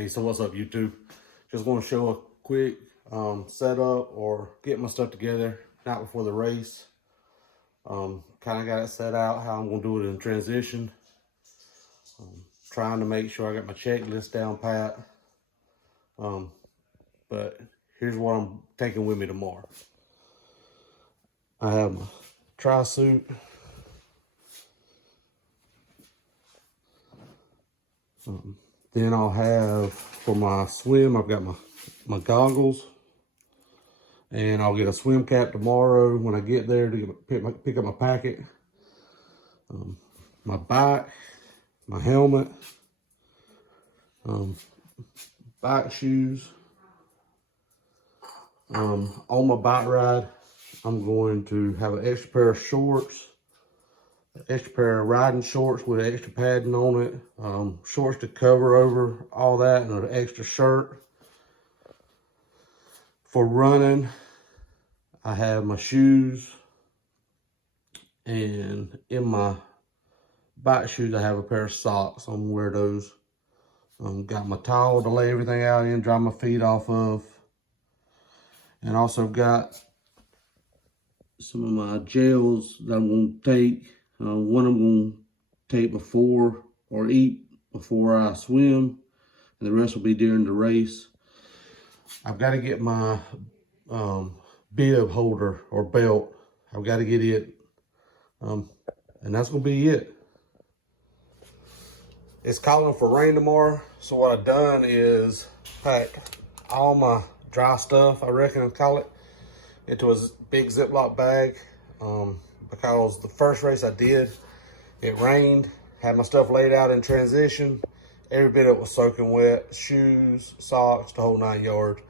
Hey, so what's up, YouTube? Just want to show a quick setup or get my stuff together, not before the race. Kind of got it set out how I'm going to do it in transition. Trying to make sure I got my checklist down pat. But here's what I'm taking with me tomorrow. I have my tri suit. Then I'll have, for my swim, I've got my goggles. And I'll get a swim cap tomorrow when I get there to pick up my packet. My bike, my helmet, bike shoes. On my bike ride, I'm going to have an extra pair of shorts, an extra pair of riding shorts with extra padding on it, shorts to cover over all that, and an extra shirt. For running, I have my shoes, and in my bike shoes, I have a pair of socks. I'm gonna wear those. Got my towel to lay everything out in, dry my feet off of. And also got some of my gels that I'm gonna take. One I'm gonna take before or eat before I swim, and the rest will be during the race. I've got to get my bib holder or belt. I've got to get it, and that's gonna be it. It's calling for rain tomorrow, so what I've done is pack all my dry stuff, I reckon I'll call it, into a big Ziploc bag, because the first race I did, it rained, had my stuff laid out in transition, every bit of it was soaking wet, shoes, socks, the whole 9 yards.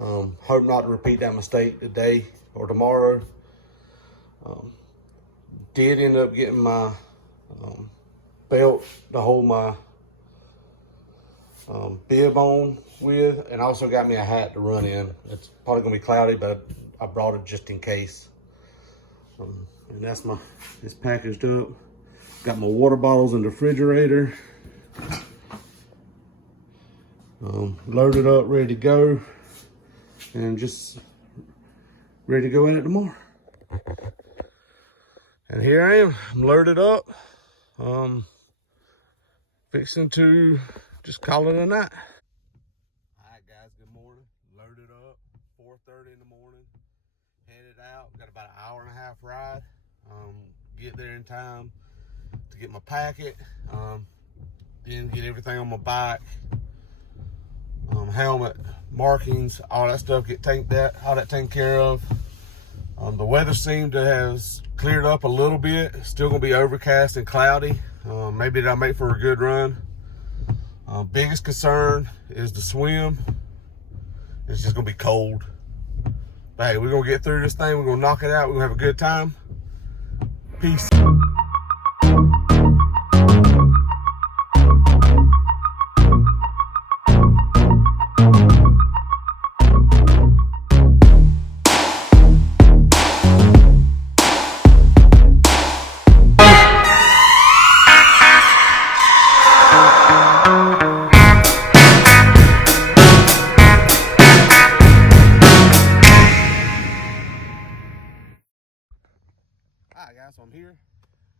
Hope not to repeat that mistake today or tomorrow. Did end up getting my belt to hold my bib on with, and also got me a hat to run in. It's probably gonna be cloudy, but I brought it just in case. And that's it's packaged up. Got my water bottles in the refrigerator. Loaded up, ready to go, and just ready to go at it tomorrow. And here I am, I'm loaded up. Fixing to just call it a night. All right, guys, good morning. Loaded up, 4:30 in the morning. Headed out, got about an hour and a half ride. Get there in time to get my packet. Then get everything on my bike. Helmet, markings, all that stuff, all that taken care of. The weather seemed to have cleared up a little bit. Still gonna be overcast and cloudy. Maybe that'll make for a good run. Biggest concern is the swim. It's just gonna be cold. But hey, we're gonna get through this thing. We're gonna knock it out. We're gonna have a good time. Peace. Alright guys, so I'm here.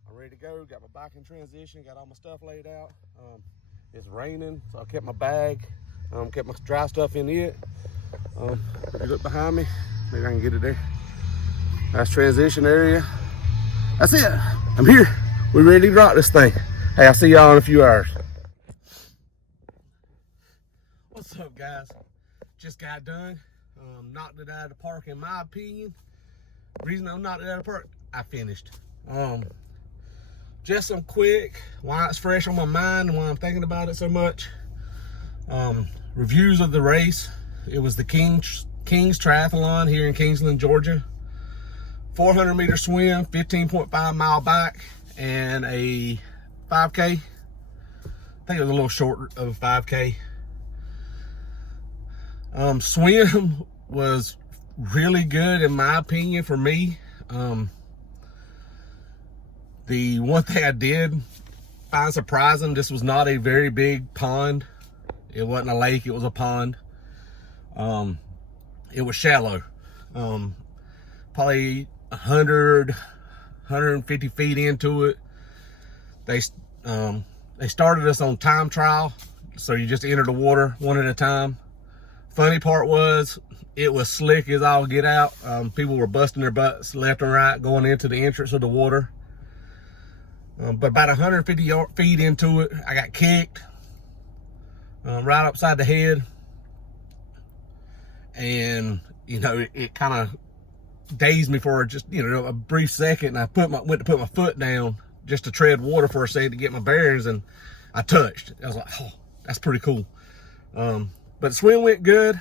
I'm ready to go. Got my bike in transition. Got all my stuff laid out. It's raining, so I kept my bag. Kept my dry stuff in it. If you look behind me, maybe I can get it there. That's transition area. That's it. I'm here. We're ready to rock this thing. Hey, I'll see y'all in a few hours. What's up, guys? Just got done. Knocked it out of the park, in my opinion. Reason I knocked it out of the park, I finished. Just some quick, why it's fresh on my mind and why I'm thinking about it so much. Reviews of the race. It was the Kings Triathlon here in Kingsland, Georgia. 400 meter swim, 15.5 mile bike, and a 5K. I think it was a little short of a 5K. Swim was really good in my opinion for me. The one thing I did find surprising, this was not a very big pond. It wasn't a lake, it was a pond. It was shallow. Probably 150 feet into it. They started us on time trial, so you just enter the water one at a time. Funny part was, it was slick as all get out. People were busting their butts left and right going into the entrance of the water. But about 150 feet into it, I got kicked right upside the head. And, you know, it kind of dazed me for just, you know, a brief second. And I went to put my foot down just to tread water for a second to get my bearings, and I touched. I was like, oh, that's pretty cool. But the swim went good.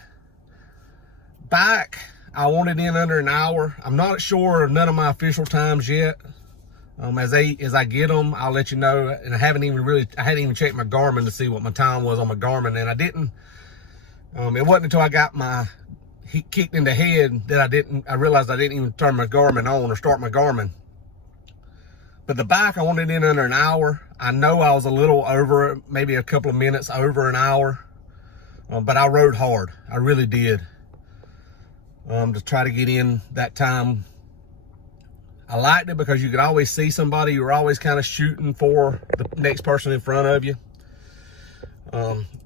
Bike, I wanted in under an hour. I'm not sure of none of my official times yet. As I get them, I'll let you know. And I hadn't even checked my Garmin to see what my time was on my Garmin, and I didn't. It wasn't until I got kicked in the head that I realized I didn't even turn my Garmin on or start my Garmin. But the bike, I wanted in under an hour. I know I was a little over it, maybe a couple of minutes over an hour. But I rode hard. I really did. To try to get in that time. I liked it because you could always see somebody. You were always kind of shooting for the next person in front of you.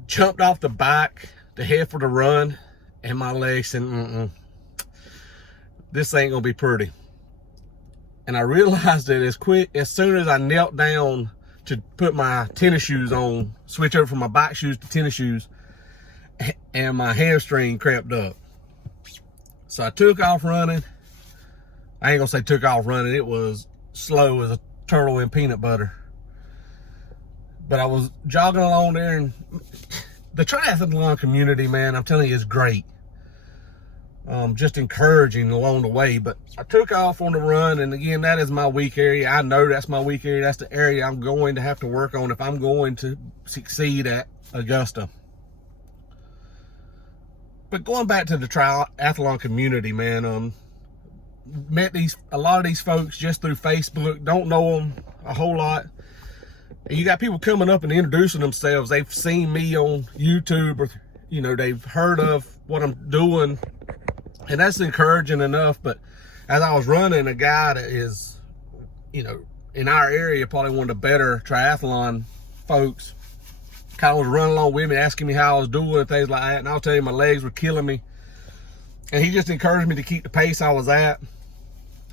Jumped off the bike to head for the run, and my legs said, this ain't gonna be pretty. And I realized that as soon as I knelt down to put my tennis shoes on, switch over from my bike shoes to tennis shoes, and my hamstring cramped up. So I took off running. I ain't gonna say took off running. It was slow as a turtle in peanut butter. But I was jogging along there, and the triathlon community, man, I'm telling you, is great. Just encouraging along the way. But I took off on the run, and again, that is my weak area. I know that's my weak area. That's the area I'm going to have to work on if I'm going to succeed at Augusta. But going back to the triathlon community, man, met a lot of these folks just through Facebook. Don't know them a whole lot. And you got people coming up and introducing themselves. They've seen me on YouTube, or, you know, they've heard of what I'm doing, and that's encouraging enough. But as I was running, a guy that is, you know, in our area, probably one of the better triathlon folks, kind of was running along with me, asking me how I was doing and things like that. And I'll tell you, my legs were killing me. And he just encouraged me to keep the pace I was at,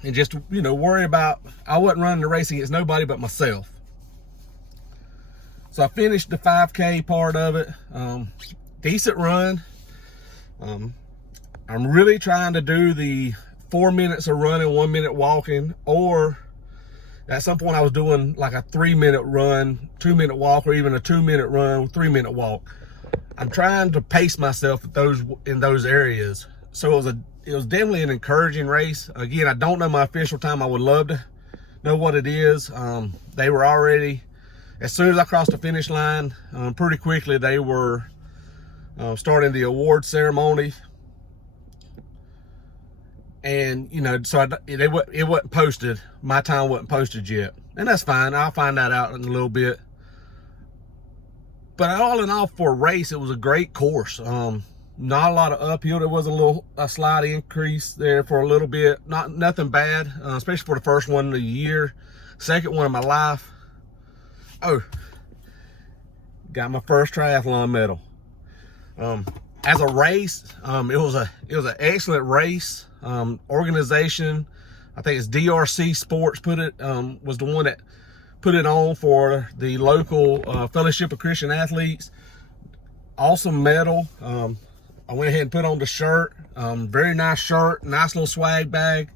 and just, you know, worry about, I wasn't running the race against nobody but myself. So I finished the 5K part of it. Decent run. I'm really trying to do the 4 minutes of running, 1 minute walking, or at some point I was doing like a 3-minute run, 2-minute walk, or even a 2-minute run, 3-minute walk. I'm trying to pace myself in those areas. So it was definitely an encouraging race. Again, I don't know my official time. I would love to know what it is. They were already, as soon as I crossed the finish line, pretty quickly they were starting the award ceremony. And, you know, so it wasn't posted. My time wasn't posted yet. And that's fine. I'll find that out in a little bit. But all in all, for a race, it was a great course. Not a lot of uphill. There was a slight increase there for a little bit. Nothing bad, especially for the first one of the year. Second one of my life. Oh, got my first triathlon medal. As a race, it was an excellent race. Organization, I think it's DRC Sports was the one that put it on for the local Fellowship of Christian Athletes. Awesome medal. I went ahead and put on the shirt. Very nice shirt, nice little swag bag.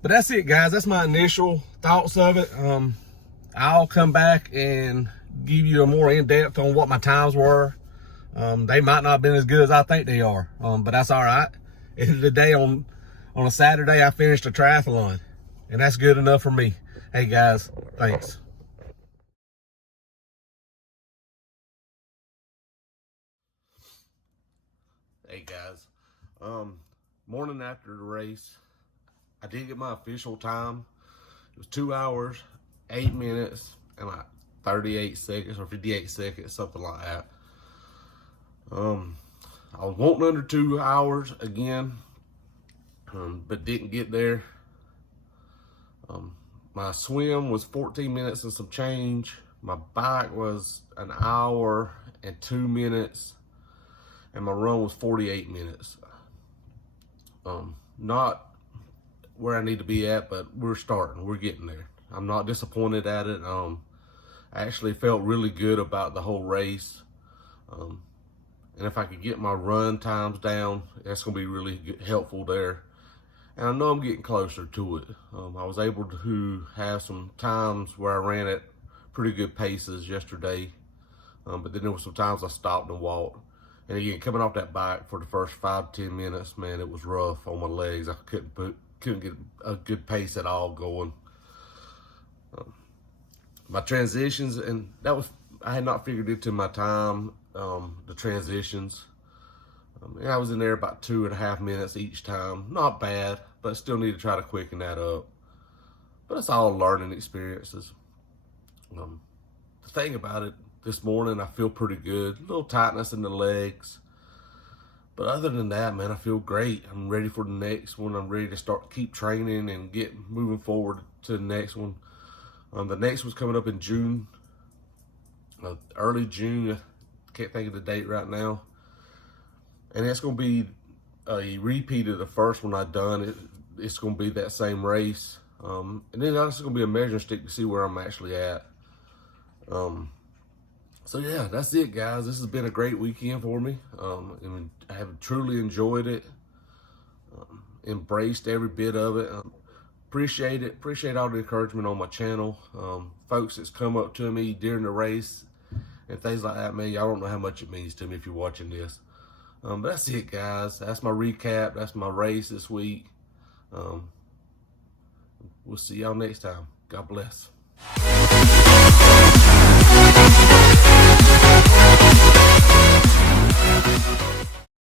But that's it, guys. That's my initial thoughts of it. I'll come back and give you a more in-depth on what my times were. They might not have been as good as I think they are, but that's all right. End of the day, on a Saturday, I finished a triathlon, and that's good enough for me. Hey, guys, thanks. Hey, guys. Morning after the race, I did get my official time. It was 2 hours, 8 minutes, and like 38 seconds or 58 seconds, something like that. I was wanting under 2 hours again, but didn't get there. My swim was 14 minutes and some change. My bike was an hour and 2 minutes, and my run was 48 minutes. Not where I need to be at, but we're starting. We're getting there. I'm not disappointed at it. I actually felt really good about the whole race. And if I could get my run times down, that's going to be really helpful there. And I know I'm getting closer to it. I was able to have some times where I ran at pretty good paces yesterday. But then there were some times I stopped and walked. And again, coming off that bike for the first 5-10 minutes, man, it was rough on my legs. I couldn't get a good pace at all going. My transitions, and I had not figured into my time, the transitions. I was in there about 2.5 minutes each time. Not bad, but still need to try to quicken that up. But it's all learning experiences. The thing about it, this morning I feel pretty good. A little tightness in the legs. But other than that, man, I feel great. I'm ready for the next one. I'm ready to keep training and get moving forward to the next one. The next one's coming up in June, early June. I can't think of the date right now. And it's going to be a repeat of the first one I done. It's going to be that same race. And then it's going to be a measuring stick to see where I'm actually at. So yeah, that's it, guys. This has been a great weekend for me. And I have truly enjoyed it. Embraced every bit of it. Appreciate it. Appreciate all the encouragement on my channel. Folks that's come up to me during the race and things like that, man, y'all don't know how much it means to me if you're watching this. But that's it, guys. That's my recap. That's my race this week. We'll see y'all next time. God bless.